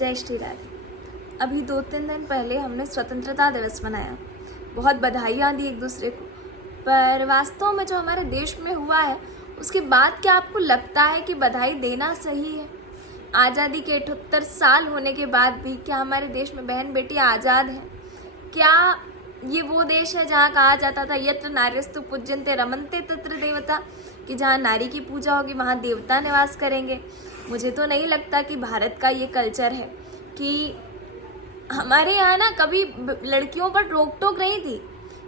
जय श्री राधे। अभी 2-3 दिन पहले हमने स्वतंत्रता दिवस मनाया, बहुत बधाइयाँ दी एक दूसरे को। पर वास्तव में जो हमारे देश में हुआ है उसके बाद क्या आपको लगता है कि बधाई देना सही है? आज़ादी के 78 साल होने के बाद भी क्या हमारे देश में बहन बेटियाँ आज़ाद हैं? क्या ये वो देश है जहाँ कहा जाता था यत्र नार्यस्तु पूज्यन्ते रमन्ते तत्र देवता, कि जहाँ नारी की पूजा होगी वहाँ देवता निवास करेंगे? मुझे तो नहीं लगता कि भारत का ये कल्चर है कि हमारे यहाँ ना कभी लड़कियों पर रोक टोक नहीं थी।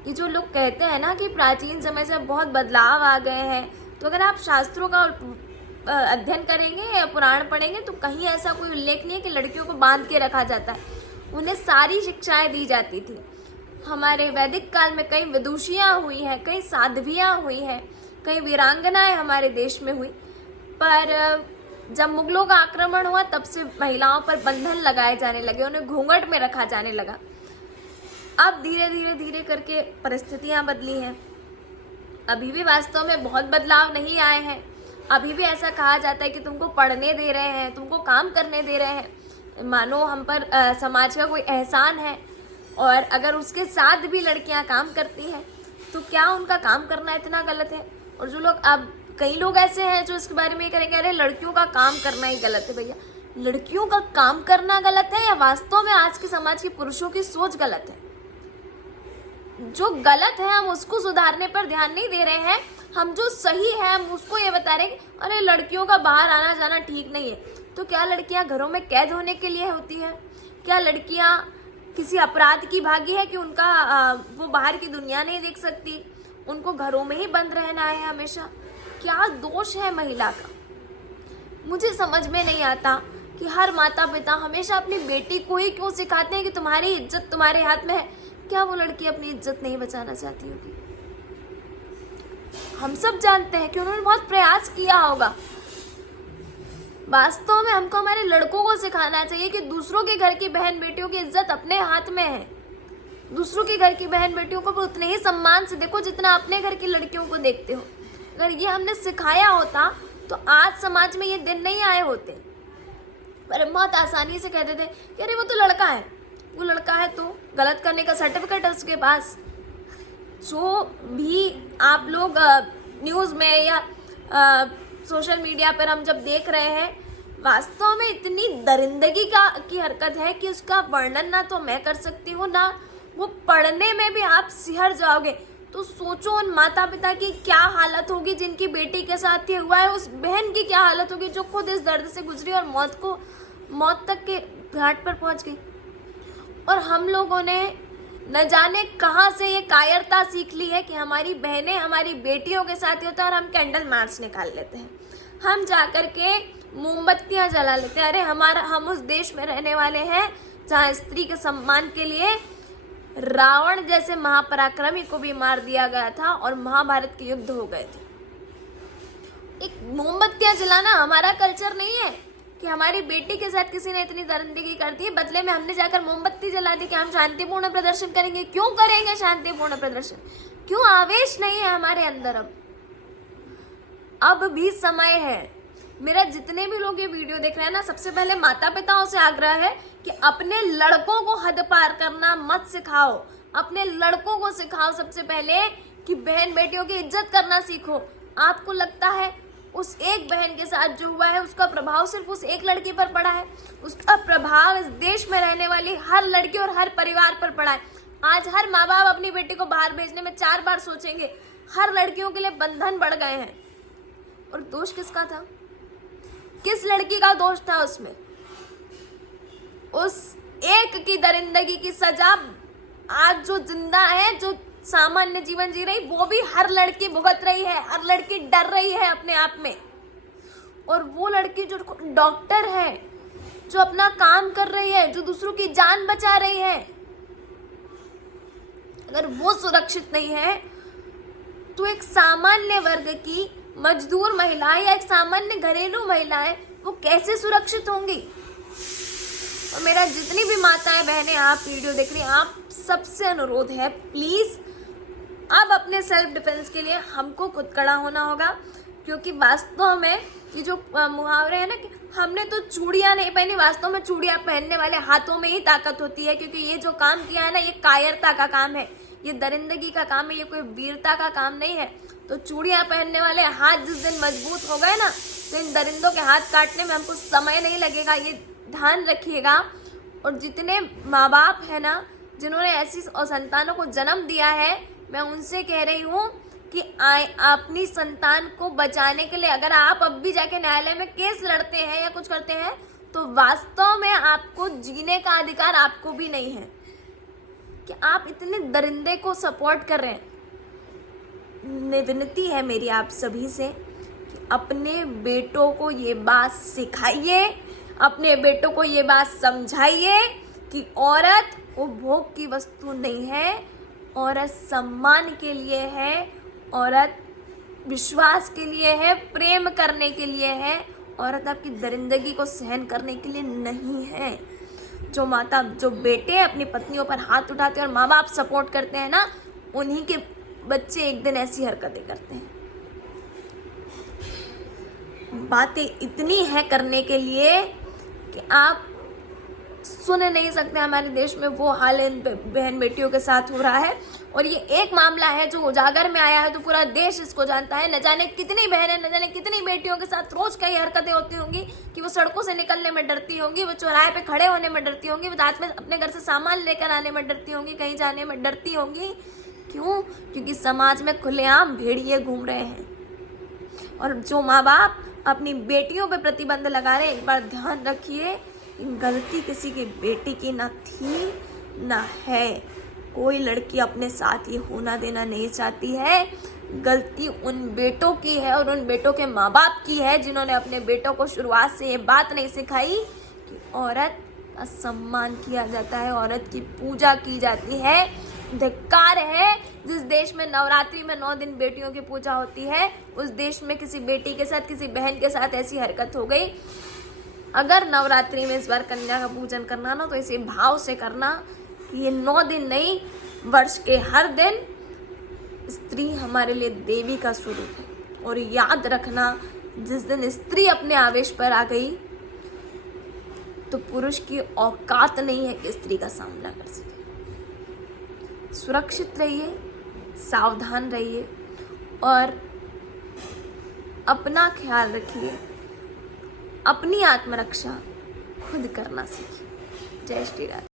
ये जो लोग कहते हैं ना कि प्राचीन समय से बहुत बदलाव आ गए हैं, तो अगर आप शास्त्रों का अध्ययन करेंगे या पुराण पढ़ेंगे तो कहीं ऐसा कोई उल्लेख नहीं है कि लड़कियों को बांध के रखा जाता है। उन्हें सारी शिक्षाएं दी जाती थी। हमारे वैदिक काल में कई विदुषियाँ हुई हैं, कई साध्वियाँ हुई हैं, कई वीरांगनाएं हमारे देश में हुई। पर जब मुगलों का आक्रमण हुआ तब से महिलाओं पर बंधन लगाए जाने लगे, उन्हें घूंघट में रखा जाने लगा। अब धीरे धीरे करके परिस्थितियां बदली हैं। अभी भी वास्तव में बहुत बदलाव नहीं आए हैं। अभी भी ऐसा कहा जाता है कि तुमको पढ़ने दे रहे हैं, तुमको काम करने दे रहे हैं, मानो हम पर समाज का कोई एहसान है। और अगर उसके साथ भी लड़कियां काम करती हैं तो क्या उनका काम करना इतना गलत है? और जो लोग अब कई लोग ऐसे हैं जो इसके बारे में ये करेंगे, अरे लड़कियों का काम करना ही गलत है। भैया, लड़कियों का काम करना गलत है या वास्तव में आज के समाज के पुरुषों की सोच गलत है? जो गलत है हम उसको सुधारने पर ध्यान नहीं दे रहे हैं, हम जो सही है हम उसको ये बता रहे हैं कि अरे लड़कियों का बाहर आना जाना ठीक नहीं है। तो क्या लड़कियां घरों में कैद होने के लिए होती है? क्या लड़कियां किसी अपराध की भागी है कि उनका वो बाहर की दुनिया नहीं देख सकती, उनको घरों में ही बंद रहना है हमेशा? क्या दोष है महिला का? मुझे समझ में नहीं आता कि हर माता पिता हमेशा अपनी बेटी को ही क्यों सिखाते हैं कि तुम्हारी इज्जत तुम्हारे हाथ में है। क्या वो लड़की अपनी इज्जत नहीं बचाना चाहती होगी? हम सब जानते हैं कि उन्होंने बहुत प्रयास किया होगा। वास्तव में हमको हमारे लड़कों को सिखाना चाहिए कि दूसरों के घर की बहन बेटियों की इज्जत अपने हाथ में है। दूसरों के घर की बहन बेटियों को भी उतने ही सम्मान से देखो जितना अपने घर की लड़कियों को देखते हो। अगर ये हमने सिखाया होता तो आज समाज में ये दिन नहीं आए होते। पर बहुत आसानी से कहते थे कि अरे वो तो लड़का है, वो लड़का है तो गलत करने का सर्टिफिकेट है उसके पास। जो भी आप लोग न्यूज़ में या सोशल मीडिया पर हम जब देख रहे हैं, वास्तव में इतनी दरिंदगी की हरकत है कि उसका वर्णन ना तो मैं कर सकती हूँ, ना वो पढ़ने में भी आप सिहर जाओगे। तो सोचो उन माता पिता की क्या हालत होगी जिनकी बेटी के साथ ये हुआ है, उस बहन की क्या हालत होगी जो खुद इस दर्द से गुजरी और मौत तक के घाट पर पहुंच गई। और हम लोगों ने न जाने कहाँ से ये कायरता सीख ली है कि हमारी बहनें हमारी बेटियों के साथ ही होता है और हम कैंडल मार्च निकाल लेते हैं, हम जाकर के मोमबत्तियाँ जला लेते हैं। अरे हम उस देश में रहने वाले हैं जहाँ स्त्री के सम्मान के लिए रावण जैसे महापराक्रमी को भी मार दिया गया था और महाभारत के युद्ध हो गए थे। एक मोमबत्तियां जलाना हमारा कल्चर नहीं है कि हमारी बेटी के साथ किसी ने इतनी दरिंदगी कर दी, बदले में हमने जाकर मोमबत्ती जला दी कि हम शांतिपूर्ण प्रदर्शन करेंगे। क्यों करेंगे शांतिपूर्ण प्रदर्शन? क्यों आवेश नहीं है हमारे अंदर? अब भी समय है। मेरा जितने भी लोग ये वीडियो देख रहे हैं ना, सबसे पहले माता पिताओं से आग्रह है कि अपने लड़कों को हद पार करना मत सिखाओ। अपने लड़कों को सिखाओ सबसे पहले कि बहन बेटियों की इज्जत करना सीखो। आपको लगता है उस एक बहन के साथ जो हुआ है उसका प्रभाव सिर्फ उस एक लड़की पर पड़ा है? उसका प्रभाव इस देश में रहने वाली हर लड़की और हर परिवार पर पड़ा है। आज हर माँ बाप अपनी बेटी को बाहर भेजने में 4 बार सोचेंगे। हर लड़कियों के लिए बंधन बढ़ गए हैं। और दोष किसका था? किस लड़की का दोष था उसमें? उस एक की दरिंदगी की सजा आज जो जिंदा है, जो सामान्य जीवन जी रही, वो भी हर लड़की भुगत रही है। हर लड़की डर रही है अपने आप में। और वो लड़की जो डॉक्टर है, जो अपना काम कर रही है, जो दूसरों की जान बचा रही है, अगर वो सुरक्षित नहीं है तो एक सामान्य वर्ग की मजदूर महिला या एक सामान्य घरेलू महिलाएं वो कैसे सुरक्षित होंगी? और मेरा जितनी भी माताएं बहनें आप वीडियो देख रही हैं, आप सबसे अनुरोध है, प्लीज अब अपने सेल्फ डिफेंस के लिए हमको खुद खड़ा होना होगा। क्योंकि वास्तव में ये जो मुहावरे है ना कि हमने तो चूड़ियां नहीं पहनी, वास्तव में चूड़ियां पहनने वाले हाथों में ही ताकत होती है, क्योंकि ये जो काम किया है ना, ये कायरता का काम है, ये दरिंदगी का काम है, ये कोई वीरता का काम नहीं है। तो चूड़ियां पहनने वाले हाथ जिस दिन मजबूत हो गए ना, तो इन दरिंदों के हाथ काटने में हमको समय नहीं लगेगा, ये ध्यान रखिएगा। और जितने माँ बाप है ना, जिन्होंने ऐसी संतानों को जन्म दिया है, मैं उनसे कह रही हूँ कि अपनी संतान को बचाने के लिए अगर आप अब भी जाके न्यायालय में केस लड़ते हैं या कुछ करते हैं, तो वास्तव में आपको जीने का अधिकार आपको भी नहीं है कि आप इतने दरिंदे को सपोर्ट कर रहे हैं। विनती है मेरी आप सभी से कि अपने बेटों को ये बात सिखाइए, अपने बेटों को ये बात समझाइए कि औरत उपभोग की वस्तु नहीं है, औरत सम्मान के लिए है, औरत विश्वास के लिए है, प्रेम करने के लिए है, औरत आपकी दरिंदगी को सहन करने के लिए नहीं है। जो बेटे अपनी पत्नियों पर हाथ उठाते हैं और माँ बाप सपोर्ट करते हैं ना, उन्हीं के बच्चे एक दिन ऐसी हरकतें करते हैं। बातें इतनी है करने के लिए कि आप सुन नहीं सकते। हमारे देश में वो हाल इन बहन बेटियों के साथ हो रहा है, और ये एक मामला है जो उजागर में आया है तो पूरा देश इसको जानता है। न जाने कितनी बहनें, न जाने कितनी बेटियों के साथ रोज कई हरकतें होती होंगी कि वो सड़कों से निकलने में डरती होंगी, वो चौराहे पे खड़े होने में डरती होंगी, वो रात में अपने घर से सामान लेकर आने में डरती होंगी, कहीं जाने में डरती होंगी। क्यों? क्योंकि समाज में खुलेआम भेड़िए घूम रहे हैं। और जो माँ बाप अपनी बेटियों पे प्रतिबंध लगा रहे हैं, एक बार ध्यान रखिए, गलती किसी की बेटी की ना थी ना है। कोई लड़की अपने साथ ये होना देना नहीं चाहती है। गलती उन बेटों की है और उन बेटों के माँ बाप की है, जिन्होंने अपने बेटों को शुरुआत से ये बात नहीं सिखाई कि औरत का सम्मान किया जाता है, औरत की पूजा की जाती है। धिक्कार है जिस देश में नवरात्रि में 9 दिन बेटियों की पूजा होती है, उस देश में किसी बेटी के साथ, किसी बहन के साथ ऐसी हरकत हो गई। अगर नवरात्रि में इस बार कन्या का पूजन करना ना, तो इसे भाव से करना कि ये 9 दिन नहीं, वर्ष के हर दिन स्त्री हमारे लिए देवी का स्वरूप है। और याद रखना, जिस दिन स्त्री अपने आवेश पर आ गई तो पुरुष की औकात नहीं है कि स्त्री का सामना कर सके। सुरक्षित रहिए, सावधान रहिए और अपना ख्याल रखिए। अपनी आत्मरक्षा खुद करना सीखिए। जय श्री राम।